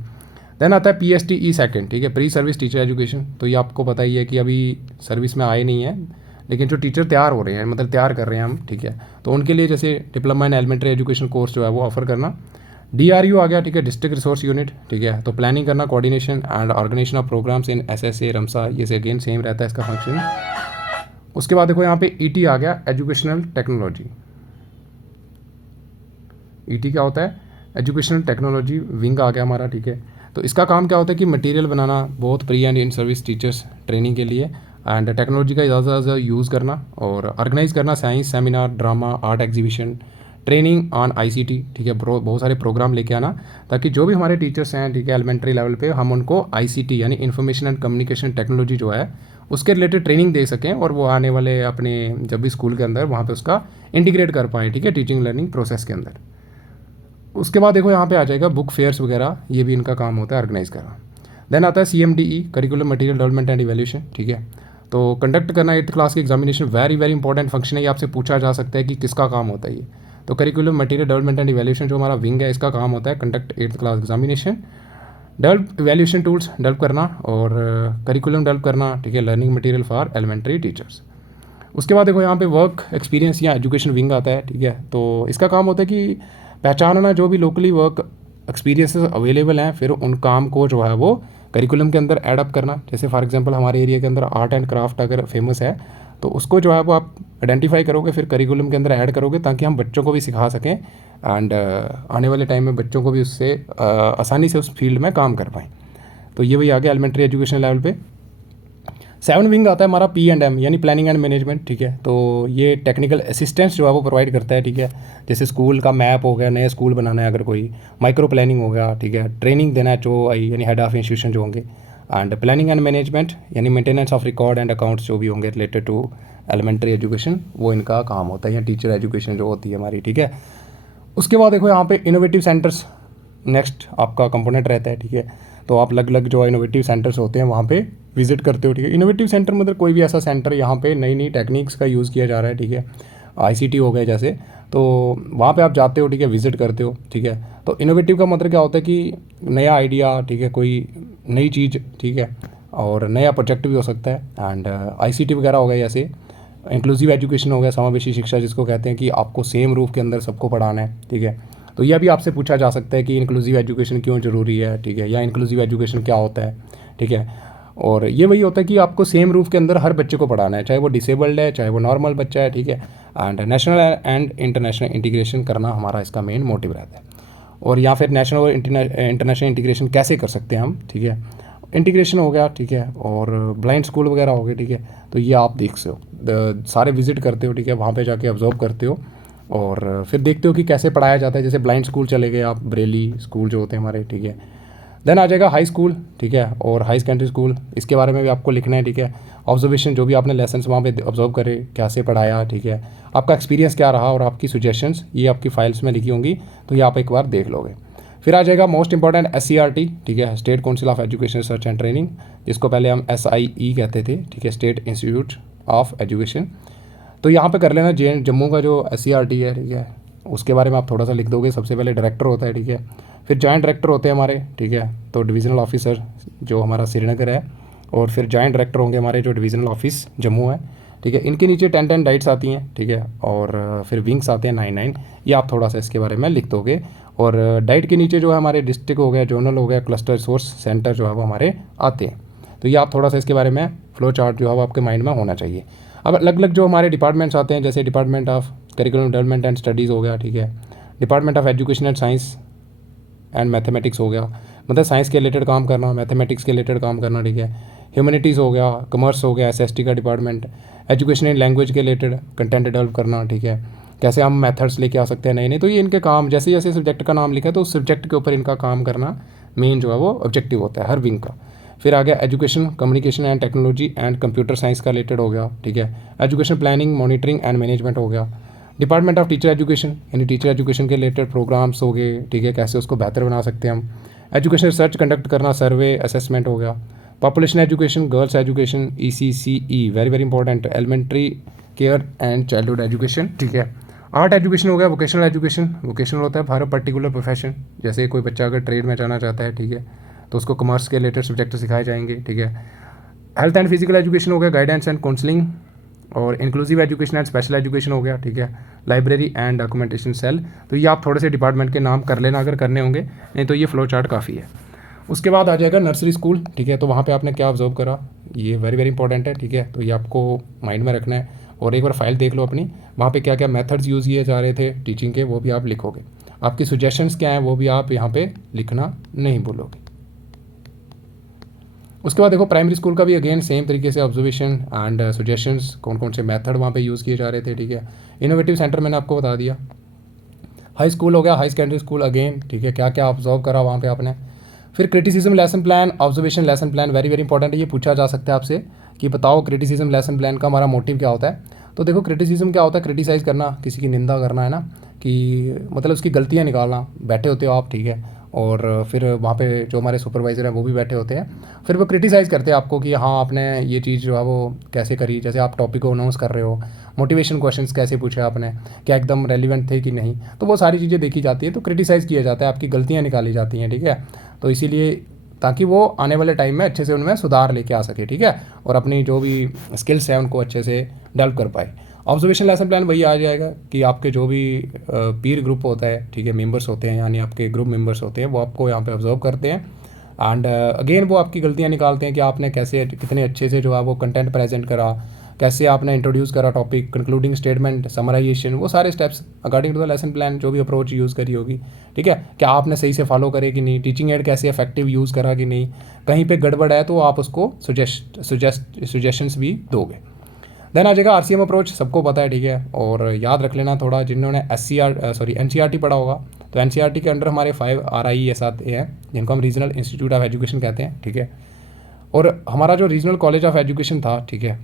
देन आता है PSTE सेकंड, ठीक है, प्री सर्विस टीचर एजुकेशन। तो ये आपको पता ही है कि अभी सर्विस में आए नहीं है, लेकिन जो टीचर तैयार हो रहे हैं, मतलब तैयार कर रहे हैं हम, ठीक है, तो उनके लिए जैसे diploma in elementary education course जो है वो ऑफर करना। DRU आ गया, ठीक है, डिस्ट्रिक्ट रिसोर्स यूनिट, ठीक है, तो प्लानिंग करना, coordination and organisation of programmes in SSA RMSA, ये से अगेन सेम रहता है इसका फंक्शन। उसके बाद देखो यहाँ पे ET आ गया, एजुकेशनल टेक्नोलॉजी। ET क्या होता है? एजुकेशनल टेक्नोलॉजी विंग आ गया हमारा, ठीक है। तो इसका काम क्या होता है कि मटेरियल बनाना बहुत pre and in service teachers training के लिए, एंड टेक्नोलॉजी का ज़्यादा से ज़्यादा यूज़ करना और ऑर्गेनाइज करना science seminar, drama, art exhibition, training on ICT, ठीक है, बहुत सारे प्रोग्राम लेके आना ताकि जो भी हमारे टीचर्स हैं, ठीक है, एलिमेंट्री लेवल पे, हम उनको ICT यानी इंफॉर्मेशन एंड कम्युनिकेशन टेक्नोलॉजी जो है उसके रिलेटेड ट्रेनिंग दे सकें, और वो आने वाले अपने जब भी स्कूल के अंदर वहाँ पे उसका इंटीग्रेट कर पाएँ, ठीक है, टीचिंग लर्निंग प्रोसेस के अंदर। उसके बाद देखो यहाँ पे आ जाएगा बुक फेयर्स वगैरह, ये भी इनका काम होता है ऑर्गेनाइज करना। देन आता है CMDE, curriculum material development and evaluation, ठीक है, तो कंडक्ट करना 8th क्लास की examination, very very important function है, ये आपसे पूछा जा सकता है कि किसका काम होता है ये। तो curriculum material development and evaluation जो हमारा विंग है, इसका काम होता है conduct 8th class examination, develop evaluation tools develop करना और करिकुलम डेवलप करना, ठीक है, learning material for elementary teachers. उसके बाद देखो यहाँ पे वर्क एक्सपीरियंस या एजुकेशन विंग आता है, ठीक है, तो इसका काम होता है कि पहचानना जो भी लोकली वर्क एक्सपीरियंसेस अवेलेबल हैं, फिर उन काम को जो है वो करिकुलम के अंदर एडअप करना। जैसे फॉर एग्जांपल हमारे एरिया के अंदर आर्ट एंड क्राफ्ट अगर फेमस है, तो उसको जो है वो आप आइडेंटिफाई करोगे, फिर करिकुलम के अंदर ऐड करोगे, ताकि हम बच्चों को भी सिखा सकें एंड आने वाले टाइम में बच्चों को भी उससे आसानी से उस फील्ड में काम कर पाएँ। तो ये वही आ गया एलिमेंट्री एजुकेशन लेवल पे। 7 विंग आता है हमारा P&M यानी प्लानिंग एंड मैनेजमेंट, ठीक है। तो ये टेक्निकल असिस्टेंस जो है वो प्रोवाइड करता है, ठीक है। जैसे स्कूल का मैप हो गया, नया स्कूल बनाना है अगर कोई, माइक्रो प्लानिंग हो गया, ठीक है। ट्रेनिंग देना है HOI यानी हेड ऑफ इंस्टीट्यूशन जो होंगे, एंड प्लानिंग एंड मैनेजमेंट यानी maintenance of record and accounts जो भी होंगे रिलेटेड टू एलिमेंट्री एजुकेशन, वो इनका काम होता है, या टीचर एजुकेशन जो होती है हमारी, ठीक है। उसके बाद देखो यहाँ पे इनोवेटिव सेंटर्स नेक्स्ट आपका कंपोनेंट रहता है, ठीक है। तो आप अलग अलग जो इनोवेटिव सेंटर्स होते हैं वहाँ पे विजिट करते हो, ठीक है। इनोवेटिव सेंटर मतलब कोई भी ऐसा सेंटर यहाँ पे नई नई टेक्निक्स का यूज़ किया जा रहा है, ठीक है। ICT हो गए जैसे, तो वहाँ पे आप जाते हो, ठीक है, विजिट करते हो, ठीक है। तो इनोवेटिव का मतलब क्या होता है कि नया आइडिया, ठीक है, कोई नई चीज़, ठीक है, और नया प्रोजेक्ट भी हो सकता है। एंड ICT वगैरह हो गया, जैसे इंक्लूसिव एजुकेशन हो गया, समावेशी शिक्षा जिसको कहते हैं, कि आपको सेम रूफ के अंदर सबको पढ़ाना है, ठीक है। तो यह भी आपसे पूछा जा सकता है कि इंक्लूसिव एजुकेशन क्यों ज़रूरी है, ठीक है, या इंक्लूसिव एजुकेशन क्या होता है, ठीक है। और ये वही होता है कि आपको सेम रूफ के अंदर हर बच्चे को पढ़ाना है, चाहे वो डिसेबल्ड है, चाहे वो नॉर्मल बच्चा है, ठीक है। And national and international integration करना हमारा इसका मेन मोटिव रहता है। और या फिर नेशनल और इंटरनेशनल इंटीग्रेशन कैसे कर सकते हैं हम, ठीक है। इंटीग्रेशन हो गया, ठीक है, और ब्लाइंड स्कूल वगैरह हो गए, ठीक है। तो ये आप देख सकते हो, सारे विजिट करते हो, ठीक है, वहाँ पे जाके ऑब्जर्व करते हो, और फिर देखते हो कि कैसे पढ़ाया जाता है। जैसे ब्लाइंड स्कूल चले गए आप, ब्रेली स्कूल जो होते हैं हमारे, ठीक है। देन आ जाएगा हाई स्कूल, ठीक है, और हाई सेकेंडरी स्कूल, इसके बारे में भी आपको लिखना है, ठीक है। ऑब्जर्वेशन जो भी आपने लेसन्स वहाँ पे ऑब्जर्व करे, कैसे पढ़ाया, ठीक है, आपका एक्सपीरियंस क्या रहा, और आपकी सजेशंस ये आपकी फाइल्स में लिखी होंगी, तो ये आप एक बार देख लोगे। फिर आ जाएगा मोस्ट इंपॉर्टेंट SCRT, ठीक है, state council of education research and training, जिसको पहले हम SIE कहते थे, ठीक है, स्टेट इंस्टीट्यूट ऑफ एजुकेशन। तो यहाँ पे कर लेना जम्मू का जो SCRT है, ठीक है, उसके बारे में आप थोड़ा सा लिख दोगे। सबसे पहले डायरेक्टर होता है, ठीक है, फिर जॉइंट डायरेक्टर होते हैं हमारे, ठीक है, तो डिविजनल ऑफिसर जो हमारा श्रीनगर है, और फिर जॉइंट डायरेक्टर होंगे हमारे जो डिविजनल ऑफिस जम्मू है, ठीक है। इनके नीचे 10 डाइट्स आती हैं, ठीक है, और फिर विंग्स आते हैं 9 ये आप थोड़ा सा इसके बारे में लिख दोगे। और डाइट के नीचे जो है हमारे डिस्ट्रिक्ट हो गया, जोनल हो गया, क्लस्टर रिसोर्स सेंटर जो है वो हमारे आते हैं। तो ये आप थोड़ा सा इसके बारे में फ्लो चार्ट जो है वो आपके माइंड में होना चाहिए। अब अलग अलग जो हमारे डिपार्टमेंट्स आते हैं, जैसे department of curriculum development and studies हो गया, ठीक है, department of education and science and mathematics हो गया, मतलब साइंस के रिलेटेड काम करना, मैथमेटिक्स के रिलेटेड काम करना, ठीक है। ह्यूमैनिटीज़ हो गया, कॉमर्स हो गया, SST का डिपार्टमेंट, एजुकेशन एंड लैंग्वेज के रिलेटेड कंटेंट डेवलप करना, ठीक है, कैसे हम मेथड्स लेके आ सकते हैं नए नए। तो ये इनके काम, जैसे जैसे सब्जेक्ट का नाम लिखा है तो उस सब्जेक्ट के ऊपर इनका काम करना मेन जो है वो ऑब्जेक्टिव होता है हर विंग का। फिर आ गया education, communication and technology and computer science का रिलेटेड हो गया, ठीक है। Education planning, monitoring and management हो गया। डिपार्टमेंट ऑफ टीचर एजुकेशन यानी टीचर एजुकेशन के रिलेटेड प्रोग्राम्स हो गए, ठीक है, कैसे उसको बेहतर बना सकते हैं हम। एजुकेशन रिसर्च कंडक्ट करना, सर्वे असेसमेंट हो गया। Population education, girls education, ECCE very very important, elementary care and childhood education, ठीक है। आर्ट एजुकेशन हो गया, वोकेशनल एजुकेशन, वोकेशनल होता है हर पर्टिकुलर प्रोफेशन, जैसे कोई बच्चा अगर ट्रेड में जाना चाहता है, ठीक है, तो उसको कॉमर्स के रिलेटेड सब्जेक्ट सिखाए जाएंगे, ठीक है। हेल्थ एंड फिजिकल एजुकेशन हो गया, गाइडेंस एंड काउंसलिंग, और inclusive education and special education हो गया, ठीक है। Library and documentation cell. तो ये आप थोड़े से डिपार्टमेंट के नाम कर लेना अगर करने होंगे, नहीं तो ये फ्लो चार्ट काफ़ी है। उसके बाद आ जाएगा नर्सरी स्कूल, ठीक है, तो वहाँ पे आपने क्या ऑब्जर्व करा, ये वेरी वेरी इंपॉर्टेंट है, ठीक है। तो ये आपको माइंड में रखना है, और एक बार फाइल देख लो अपनी, वहाँ पे क्या क्या मेथड्स यूज़ किए जा रहे थे टीचिंग के, वो भी आप लिखोगे। आपकी सजेशंस क्या हैं वो भी आप यहाँ पे लिखना नहीं भूलोगे। उसके बाद देखो प्राइमरी स्कूल का भी अगेन सेम तरीके से ऑब्जर्वेशन एंड सजेशंस, कौन कौन से मेथड वहाँ पे यूज़ किए जा रहे थे, ठीक है। इनोवेटिव सेंटर मैंने आपको बता दिया। हाई स्कूल हो गया, हाई सेकेंडरी स्कूल अगेन, ठीक है, क्या क्या ऑब्जर्व करा वहाँ पे आपने। फिर criticism lesson plan, observation lesson plan very very important है, ये पूछा जा सकता है आपसे कि बताओ क्रिटिसिज्म लेसन प्लान का हमारा मोटिव क्या होता है। तो देखो क्रिटिसिज्म क्या होता है, क्रिटिसाइज़ करना, किसी की निंदा करना, है ना, कि मतलब उसकी गलतियाँ निकालना। बैठे होते हो आप, ठीक है, और फिर वहाँ पे जो हमारे सुपरवाइज़र हैं वो भी बैठे होते हैं, फिर वो क्रिटिसाइज़ करते हैं आपको कि हाँ आपने ये चीज़ जो है वो कैसे करी। जैसे आप टॉपिक को अनाउंस कर रहे हो, मोटिवेशन क्वेश्चंस कैसे पूछे आपने, क्या एकदम रेलिवेंट थे कि नहीं, तो वो सारी चीज़ें देखी जाती है, तो क्रिटिसाइज़ किया जाता है, आपकी गलतियाँ निकाली जाती हैं, ठीक है। तो इसीलिए ताकि वो आने वाले टाइम में अच्छे से उनमें सुधार लेके आ सके, ठीक है, और अपनी जो भी स्किल्स हैं उनको अच्छे से डेवलप कर पाए। ऑब्जर्वेशन लेसन प्लान वही आ जाएगा कि आपके जो भी पीर ग्रुप होता है, ठीक है, मेंबर्स होते हैं, यानी आपके ग्रुप मेंबर्स होते हैं, वो आपको यहाँ पे ऑब्जर्व करते हैं एंड अगेन वो आपकी गलतियाँ निकालते हैं कि आपने कैसे कितने अच्छे से जो है वो कंटेंट प्रेजेंट करा, कैसे आपने इंट्रोड्यूस करा टॉपिक, कंक्लूडिंग स्टेटमेंट, समराइजेशन, वो सारे steps according to the lesson plan जो भी अप्रोच यूज़ करी होगी, ठीक है, क्या आपने सही से फॉलो करे कि नहीं, टीचिंग एड कैसे इफेक्टिव यूज़ करा कि नहीं, कहीं पे गड़बड़ है तो आप उसको सुजेशंस भी दोगे। देन आ जाएगा आरसीएम अप्रोच, सबको पता है, ठीक है, और याद रख लेना थोड़ा जिन्होंने एनसीईआरटी पढ़ा होगा, तो एनसीईआरटी के अंडर हमारे 5 RIES आते हैं जिनको हम रीजनल इंस्टीट्यूट ऑफ एजुकेशन कहते हैं, ठीक है। और हमारा जो रीजनल कॉलेज ऑफ एजुकेशन था, ठीक है,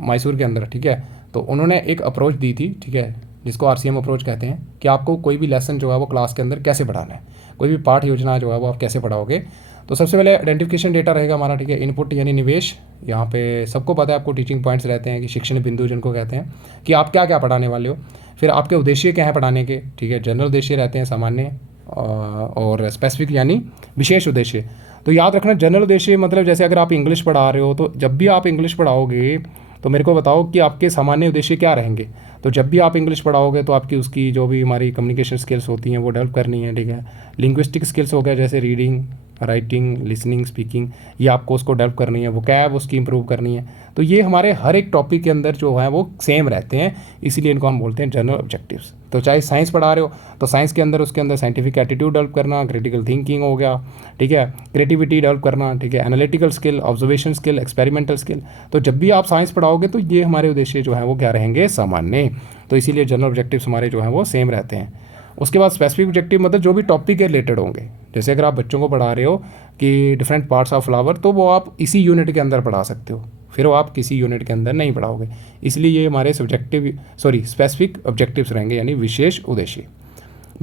मैसूर के अंदर, ठीक है, तो उन्होंने एक अप्रोच दी थी, ठीक है, जिसको आरसीएम अप्रोच कहते हैं, कि आपको कोई भी लेसन जो है वो क्लास के अंदर कैसे पढ़ाना है, कोई भी पाठ योजना जो है वो आप कैसे पढ़ाओगे। तो सबसे पहले आइडेंटिफिकेशन डेटा रहेगा हमारा, ठीक है, इनपुट यानी निवेश, यहाँ पे सबको पता है, आपको टीचिंग पॉइंट्स रहते हैं कि शिक्षण बिंदु जिनको कहते हैं, कि आप क्या क्या पढ़ाने वाले हो। फिर आपके उद्देश्य क्या है पढ़ाने के, ठीक है, जनरल उद्देश्य रहते हैं, सामान्य और स्पेसिफिक यानी विशेष उद्देश्य। तो याद रखना जनरल उद्देश्य मतलब जैसे अगर आप इंग्लिश पढ़ा रहे हो, तो जब भी आप इंग्लिश पढ़ाओगे तो मेरे को बताओ कि आपके सामान्य उद्देश्य क्या रहेंगे। तो जब भी आप इंग्लिश पढ़ाओगे तो आपकी उसकी जो भी हमारी कम्युनिकेशन स्किल्स होती हैं वो डेवलप करनी है, ठीक है। लिंग्विस्टिक स्किल्स हो गया जैसे रीडिंग, राइटिंग, लिसनिंग, स्पीकिंग, ये आपको उसको डेवलप करनी है, वोकैब उसकी इंप्रूव करनी है। तो ये हमारे हर एक टॉपिक के अंदर जो है वो सेम रहते हैं, इसीलिए इनको हम बोलते हैं जनरल ऑब्जेक्टिव्स। तो चाहे साइंस पढ़ा रहे हो तो साइंस के अंदर उसके अंदर साइंटिफिक एटीट्यूड डेवलप करना, क्रिटिकल थिंकिंग हो गया, ठीक है, क्रिएटिविटी डेवलप करना, ठीक है, analytical skill, observation skill, experimental skill. तो जब भी आप साइंस पढ़ाओगे तो ये हमारे उद्देश्य जो है वो क्या रहेंगे, सामान्य। तो इसीलिए जनरल ऑब्जेक्टिव्स हमारे जो हैं वो सेम रहते हैं। उसके बाद स्पेसिफिक ऑब्जेक्टिव मतलब जो भी टॉपिक के रिलेटेड होंगे, जैसे अगर आप बच्चों को पढ़ा रहे हो कि डिफरेंट पार्ट्स ऑफ फ्लावर, तो वो आप इसी यूनिट के अंदर पढ़ा सकते हो, फिर वो आप किसी यूनिट के अंदर नहीं पढ़ाओगे। इसलिए ये हमारे स्पेसिफिक ऑब्जेक्टिव्स रहेंगे यानी विशेष उद्देश्य।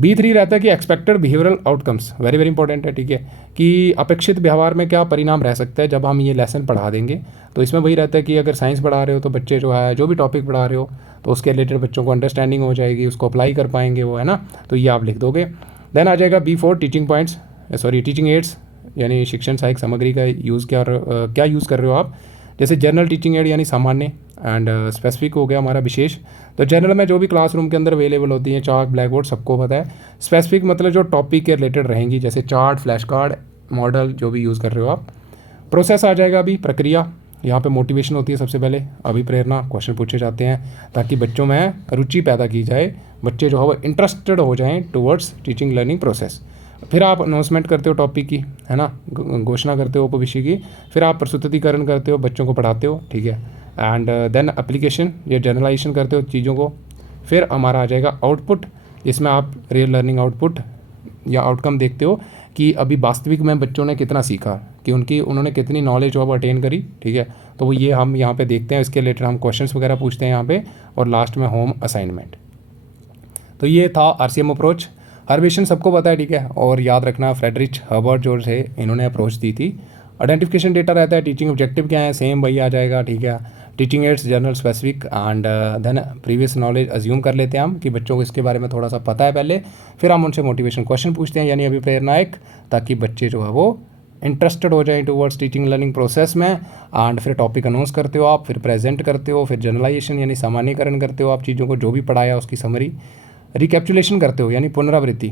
B3 रहता है कि expected behavioural outcomes, very very important है, ठीक है, कि अपेक्षित व्यवहार में क्या परिणाम रह सकता है जब हम ये लेसन पढ़ा देंगे। तो इसमें वही रहता है कि अगर साइंस पढ़ा रहे हो तो बच्चे जो है जो भी टॉपिक पढ़ा रहे हो तो उसके रिलेटेड बच्चों को अंडरस्टैंडिंग हो जाएगी, उसको अप्लाई कर पाएंगे वो, है ना। तो ये आप लिख दोगे। देन आ जाएगा B4 टीचिंग एड्स यानी शिक्षण सहायक सामग्री का यूज़ क्या यूज़ कर रहे हो आप। जैसे जनरल टीचिंग एड यानी सामान्य, एंड स्पेसिफिक हो गया हमारा विशेष। तो जनरल में जो भी क्लासरूम के अंदर अवेलेबल होती हैं, चाक, ब्लैक बोर्ड, सबको पता है। स्पेसिफिक मतलब जो टॉपिक के रिलेटेड रहेंगी, जैसे चार्ट, फ्लैश कार्ड, मॉडल, जो भी यूज़ कर रहे हो आप। प्रोसेस आ जाएगा अभी, प्रक्रिया, यहाँ पे मोटिवेशन होती है सबसे पहले, अभिप्रेरणा, क्वेश्चन पूछे जाते हैं ताकि बच्चों में रुचि पैदा की जाए, बच्चे जो है वो इंटरेस्टेड हो जाएं टुवर्ड्स टीचिंग लर्निंग प्रोसेस। फिर आप अनाउंसमेंट करते हो टॉपिक की, है ना, घोषणा करते हो विषय की। फिर आप प्रस्तुतिकरण करते हो, बच्चों को पढ़ाते हो, ठीक है, एंड देन एप्लीकेशन या जनरलाइजेशन करते हो चीज़ों को। फिर हमारा आ जाएगा आउटपुट, इसमें आप रियल लर्निंग आउटपुट या आउटकम देखते हो कि अभी वास्तविक में बच्चों ने कितना सीखा, कि उन्होंने कितनी नॉलेज वो अटेन करी, ठीक है। तो वो ये हम यहाँ पे देखते हैं, इसके रिलेटेड हम क्वेश्चंस वगैरह पूछते हैं यहाँ पे, और लास्ट में होम असाइनमेंट। तो ये था आरसीएम अप्रोच। हर्बेशन सबको पता है, ठीक है, और याद रखना फ्रेडरिच हर्बर्ट जो थे इन्होंने अप्रोच दी थी। आइडेंटिफिकेशन डेटा रहता है, टीचिंग ऑब्जेक्टिव क्या है, सेम वही आ जाएगा, ठीक है। Teaching aids general, specific, and then previous knowledge assume कर लेते हैं हम कि बच्चों को इसके बारे में थोड़ा सा पता है पहले। फिर हम उनसे मोटिवेशन क्वेश्चन पूछते हैं यानी अभिप्रेरणाएक, ताकि बच्चे जो है वो इंटरेस्टेड हो जाएं टुवर्ड्स टीचिंग लर्निंग प्रोसेस में। एंड फिर टॉपिक अनाउंस करते हो आप, फिर प्रेजेंट करते हो, फिर जनरलाइजेशन यानी सामान्यकरण करते हो आप चीज़ों को, जो भी पढ़ाया उसकी समरी। रिकैप्चुलेशन करते हो यानी पुनरावृत्ति,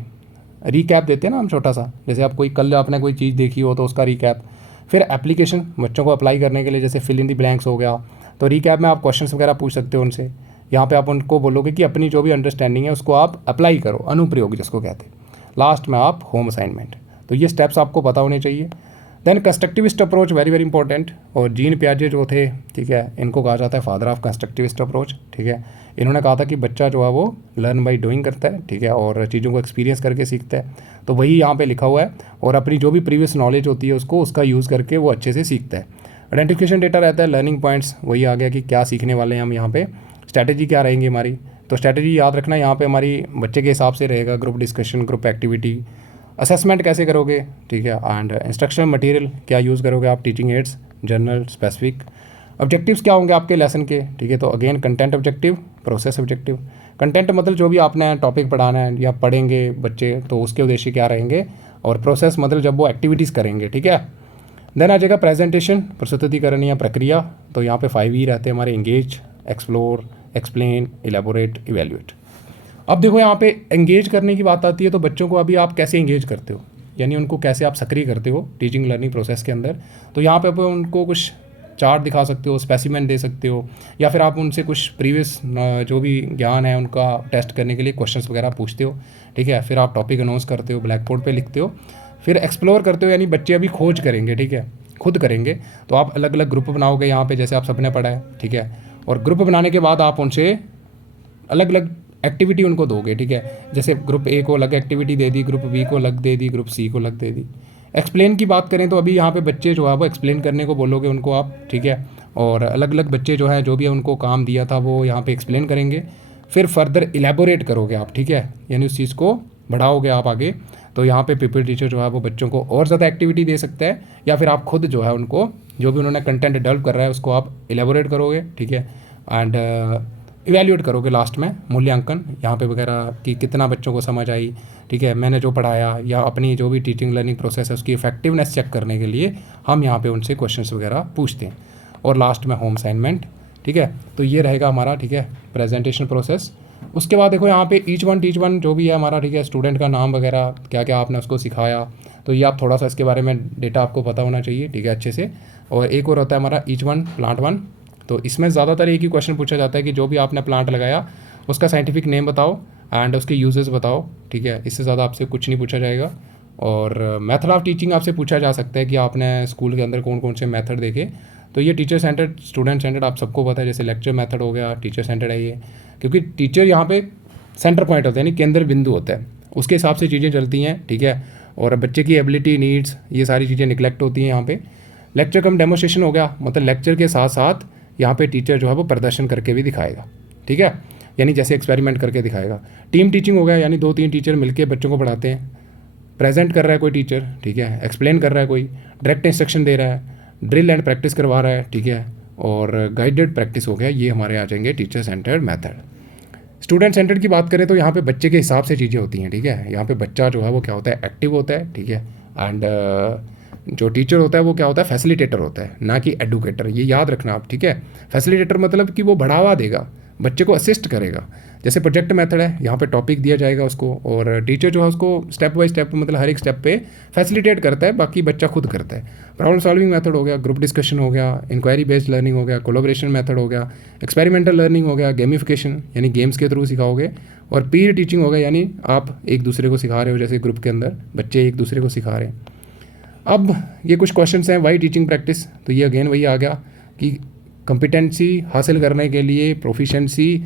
रिकैप देते हैं ना हम छोटा सा, जैसे आप कल आपने कोई चीज़ देखी हो तो उसका रिकैप। फिर एप्लीकेशन, बच्चों को अप्लाई करने के लिए, जैसे फिल इन द ब्लैंक्स हो गया, तो रिकैप में आप क्वेश्चंस वगैरह पूछ सकते हो उनसे। यहाँ पे आप उनको बोलोगे कि अपनी जो भी अंडरस्टैंडिंग है उसको आप अप्लाई करो, अनुप्रयोग जिसको कहते हैं। लास्ट में आप होम असाइनमेंट। तो ये स्टेप्स आपको पता होने चाहिए। Then constructivist approach, very very important, और जीन पियाजे जो थे, ठीक है, इनको कहा जाता है फादर ऑफ कंस्ट्रक्टिविस्ट अप्रोच, ठीक है। इन्होंने कहा था कि बच्चा जो है वो लर्न बाय डूइंग करता है, ठीक है, और चीज़ों को एक्सपीरियंस करके सीखता है। तो वही यहाँ पे लिखा हुआ है, और अपनी जो भी प्रीवियस नॉलेज होती है उसका यूज़ करके वो अच्छे से सीखता है। आइडेंटिफिकेशन डेटा रहता है, लर्निंग पॉइंट्स, वही आ गया कि क्या सीखने वाले हैं हम यहाँ पे। स्ट्रैटेजी क्या रहेंगी हमारी, तो स्ट्रैटेजी याद रखना यहाँ पे हमारी बच्चे के हिसाब से रहेगा, group discussion, group activity. Assessment कैसे करोगे, ठीक है, एंड इंस्ट्रक्शनल मटेरियल क्या यूज़ करोगे आप, teaching aids, general, specific. Objectives क्या होंगे आपके लेसन के, ठीक है, तो again content objective, process objective. Content मतलब जो भी आपने टॉपिक पढ़ाना है या पढ़ेंगे बच्चे तो उसके उद्देश्य क्या रहेंगे, और प्रोसेस मतलब जब वो एक्टिविटीज़ करेंगे, ठीक है। देन आ जाएगा प्रेजेंटेशन, प्रस्तुतिकरण या प्रक्रिया। तो यहाँ पे 5 रहते हैं हमारे, engage, explore, explain, elaborate, evaluate. अब देखो यहाँ पे एंगेज करने की बात आती है, तो बच्चों को अभी आप कैसे एंगेज करते हो, यानी उनको कैसे आप सक्रिय करते हो टीचिंग लर्निंग प्रोसेस के अंदर। तो यहाँ पे उनको कुछ चार्ट दिखा सकते हो, स्पेसिमेन दे सकते हो, या फिर आप उनसे कुछ प्रीवियस जो भी ज्ञान है उनका टेस्ट करने के लिए क्वेश्चंस वगैरह पूछते हो, ठीक है। फिर आप टॉपिक अनाउंस करते हो, ब्लैक बोर्ड पे लिखते हो, फिर एक्सप्लोर करते हो, यानी बच्चे अभी खोज करेंगे, ठीक है, खुद करेंगे। तो आप अलग अलग ग्रुप बनाओगे यहाँ पे, जैसे आप सबने पढ़ा है, ठीक है। और ग्रुप बनाने के बाद आप उनसे अलग अलग एक्टिविटी उनको दोगे, ठीक है। जैसे ग्रुप ए को अलग एक्टिविटी दे दी, ग्रुप बी को अलग दे दी, ग्रुप सी को अलग दे दी। एक्सप्लेन की बात करें तो अभी यहाँ पे बच्चे जो है वो एक्सप्लेन करने को बोलोगे उनको आप, ठीक है। और अलग अलग बच्चे जो है जो भी उनको काम दिया था वो यहाँ पे एक्सप्लेन करेंगे, फिर फर्दर इलेबोरेट करोगे आप, ठीक है, यानी उस चीज़ को बढ़ाओगे आप आगे। तो यहाँ पे पीपल टीचर जो है वो बच्चों को और ज़्यादा एक्टिविटी दे सकता है, या फिर आप खुद जो है उनको जो भी उन्होंने कंटेंट डेवलप कर रहा है उसको आप इलेबोरेट करोगे, ठीक है। एंड इवैल्यूएट करोगे लास्ट में, मूल्यांकन यहाँ पे वगैरह कि कितना बच्चों को समझ आई, ठीक है, मैंने जो पढ़ाया, या अपनी जो भी टीचिंग लर्निंग प्रोसेस है उसकी इफेक्टिवनेस चेक करने के लिए हम यहाँ पे उनसे क्वेश्चंस वगैरह पूछते हैं। और लास्ट में होम असाइनमेंट, ठीक है। तो ये रहेगा हमारा, ठीक है, प्रेजेंटेशन प्रोसेस। उसके बाद देखो यहाँ पे ईच वन टीच वन जो भी है हमारा, ठीक है, स्टूडेंट का नाम वगैरह क्या क्या आपने उसको सिखाया, तो ये आप थोड़ा सा इसके बारे में डेटा आपको पता होना चाहिए, ठीक है, अच्छे से। और एक और होता है हमारा ईच वन प्लांट वन। तो इसमें ज़्यादातर एक ही क्वेश्चन पूछा जाता है कि जो भी आपने प्लांट लगाया उसका साइंटिफिक नेम बताओ एंड उसके यूजेस बताओ, ठीक है। इससे ज़्यादा आपसे कुछ नहीं पूछा जाएगा। और मेथड ऑफ टीचिंग आपसे पूछा जा सकता है कि आपने स्कूल के अंदर कौन कौन से मेथड देखे। तो ये टीचर सेंटर्ड, स्टूडेंट सेंटर्ड आप सबको पता है, जैसे लेक्चर मेथड हो गया, टीचर सेंटर्ड है ये, क्योंकि टीचर यहाँ पे सेंटर पॉइंट होता है, यानी केंद्र बिंदु होता है, उसके हिसाब से चीज़ें चलती हैं, ठीक है। और बच्चे की एबिलिटी, नीड्स, ये सारी चीज़ें निगलेक्ट होती हैं यहाँ पे। लेक्चर कम डेमोस्ट्रेशन हो गया, मतलब लेक्चर के साथ साथ यहाँ पे टीचर जो है वो प्रदर्शन करके भी दिखाएगा, ठीक है, यानी जैसे एक्सपेरिमेंट करके दिखाएगा। टीम टीचिंग हो गया, यानी 2-3 टीचर मिलके बच्चों को पढ़ाते हैं, प्रेजेंट कर रहा है कोई टीचर, ठीक है, एक्सप्लेन कर रहा है कोई, डायरेक्ट इंस्ट्रक्शन दे रहा है, ड्रिल एंड प्रैक्टिस करवा रहा है, ठीक है, और गाइडेड प्रैक्टिस हो गया। ये हमारे आ जाएंगे teacher centred method. Student centred की बात करें तो यहाँ पे बच्चे के हिसाब से चीज़ें होती हैं, ठीक है। यहाँ पे बच्चा जो है वो क्या होता है, एक्टिव होता है, ठीक है। एंड जो टीचर होता है वो क्या होता है, फैसिलिटेटर होता है, ना कि एडुकेटर, ये याद रखना आप, ठीक है। फैसिलिटेटर मतलब कि वो बढ़ावा देगा, बच्चे को असिस्ट करेगा। जैसे प्रोजेक्ट मेथड है, यहाँ पे टॉपिक दिया जाएगा उसको, और टीचर जो है उसको स्टेप बाय स्टेप, मतलब हर एक स्टेप पे फैसिलिटेट करता है, बाकी बच्चा खुद करता है। प्रॉब्लम सॉल्विंग मेथड हो गया, ग्रुप डिस्कशन हो गया, इंक्वायरी बेस्ड लर्निंग हो गया, कोलैबोरेशन मेथड हो गया, एक्सपेरिमेंटल लर्निंग हो गया, गेमिफिकेशन यानी गेम्स के थ्रू सिखाओगे, और पीयर टीचिंग हो गया, यानी आप एक दूसरे को सिखा रहे हो, जैसे ग्रुप के अंदर बच्चे एक दूसरे को सिखा रहे हैं। अब ये कुछ क्वेश्चंस हैं, वाई टीचिंग प्रैक्टिस, तो ये अगेन वही आ गया कि कंपिटेंसी हासिल करने के लिए, प्रोफिशेंसी,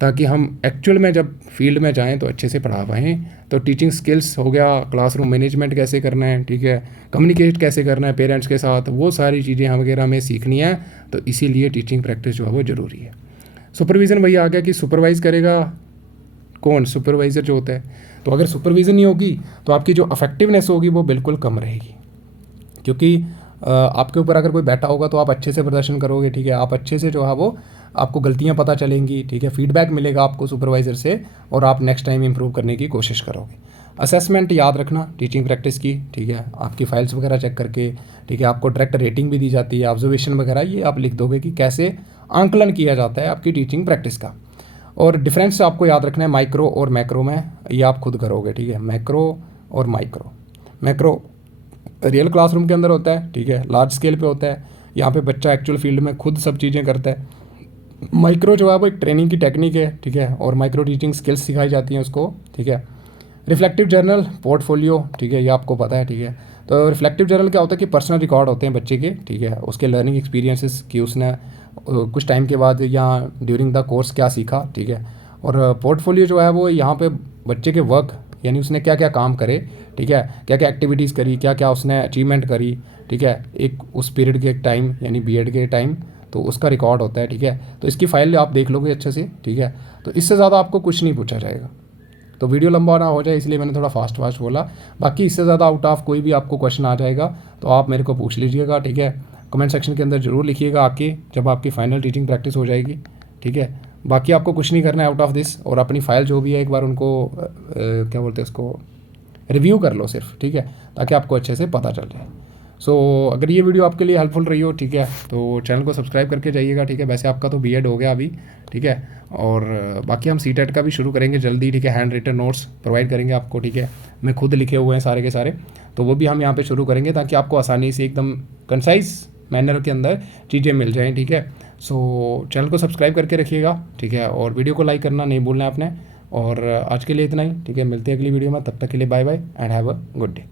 ताकि हम एक्चुअल में जब फील्ड में जाएं तो अच्छे से पढ़ा पाएँ। तो टीचिंग स्किल्स हो गया, क्लासरूम मैनेजमेंट कैसे करना है, ठीक है, कम्युनिकेट कैसे करना है पेरेंट्स के साथ, वो सारी चीज़ें वगैरह हमें सीखनी है। तो इसीलिए टीचिंग प्रैक्टिस जो है वो ज़रूरी है। सुपरविज़न वही आ गया कि सुपरवाइज़ करेगा कौन, सुपरवाइज़र जो होता है। तो अगर सुपरविज़न नहीं होगी तो आपकी जो अफेक्टिवनेस होगी वो बिल्कुल कम रहेगी, क्योंकि आपके ऊपर अगर कोई बैठा होगा तो आप अच्छे से प्रदर्शन करोगे, ठीक है, आप अच्छे से जो है वो आपको गलतियां पता चलेंगी, ठीक है, फीडबैक मिलेगा आपको सुपरवाइज़र से, और आप नेक्स्ट टाइम इंप्रूव करने की कोशिश करोगे। असेसमेंट याद रखना टीचिंग प्रैक्टिस की, ठीक है, आपकी फाइल्स वगैरह चेक करके, ठीक है, आपको डायरेक्ट रेटिंग भी दी जाती है, ऑब्जर्वेशन वगैरह, ये आप लिख दोगे कि कैसे आंकलन किया जाता है आपकी टीचिंग प्रैक्टिस का। और डिफरेंस आपको याद रखना है माइक्रो और मैक्रो में, ये आप खुद करोगे, ठीक है, मैक्रो और माइक्रो। मैक्रो रियल क्लासरूम के अंदर होता है, ठीक है, लार्ज स्केल पे होता है, यहाँ पे बच्चा एक्चुअल फील्ड में खुद सब चीज़ें करता है। माइक्रो जो है वो एक ट्रेनिंग की टेक्निक है, ठीक है, और माइक्रो टीचिंग स्किल्स सिखाई जाती हैं उसको, ठीक है। रिफ्लेक्टिव जर्नल, पोर्टफोलियो, ठीक है, ये आपको पता है, ठीक है। तो रिफ्लेक्टिव जर्नल क्या होता है कि पर्सनल रिकॉर्ड होते हैं बच्चे के, ठीक है, उसके लर्निंग एक्सपीरियंसेस कि उसने कुछ टाइम के बाद या ड्यूरिंग द कोर्स क्या सीखा, ठीक है। और पोर्टफोलियो जो है वो यहाँ पे बच्चे के वर्क, यानी उसने क्या क्या काम करे, ठीक है, क्या क्या एक्टिविटीज़ करी, क्या क्या उसने अचीवमेंट करी, ठीक है, एक उस पीरियड के टाइम यानी बीएड के टाइम, तो उसका रिकॉर्ड होता है, ठीक है। तो इसकी फाइल आप देख लोगे अच्छे से, ठीक है। तो इससे ज़्यादा आपको कुछ नहीं पूछा जाएगा। तो वीडियो लंबा ना हो जाए इसलिए मैंने थोड़ा फास्ट बोला, बाकी इससे ज़्यादा आउट ऑफ कोई भी आपको क्वेश्चन आ जाएगा तो आप मेरे को पूछ लीजिएगा, ठीक है, कमेंट सेक्शन के अंदर ज़रूर लिखिएगा आके, जब आपकी फाइनल टीचिंग प्रैक्टिस हो जाएगी, ठीक है। बाकी आपको कुछ नहीं करना है आउट ऑफ दिस, और अपनी फ़ाइल जो भी है एक बार उनको क्या बोलते हैं उसको रिव्यू कर लो सिर्फ, ठीक है, ताकि आपको अच्छे से पता चल जाए। सो अगर ये वीडियो आपके लिए हेल्पफुल रही हो, ठीक है, तो चैनल को सब्सक्राइब करके जाइएगा, ठीक है। वैसे आपका तो बीएड हो गया अभी, ठीक है, और बाकी हम सीटेट का भी शुरू करेंगे जल्दी, ठीक है। हैंड रिटन नोट्स प्रोवाइड करेंगे आपको, ठीक है, मैं खुद लिखे हुए हैं सारे के सारे, तो वो भी हम यहाँ पे शुरू करेंगे ताकि आपको आसानी से एकदम कंसाइज मैनर के अंदर चीज़ें मिल जाएँ, ठीक है। सो चैनल को सब्सक्राइब करके रखिएगा, ठीक है, और वीडियो को लाइक करना नहीं भूलना है आपने। और आज के लिए इतना ही, ठीक है। मिलते हैं अगली वीडियो में, तब तक के लिए bye bye and have a good day.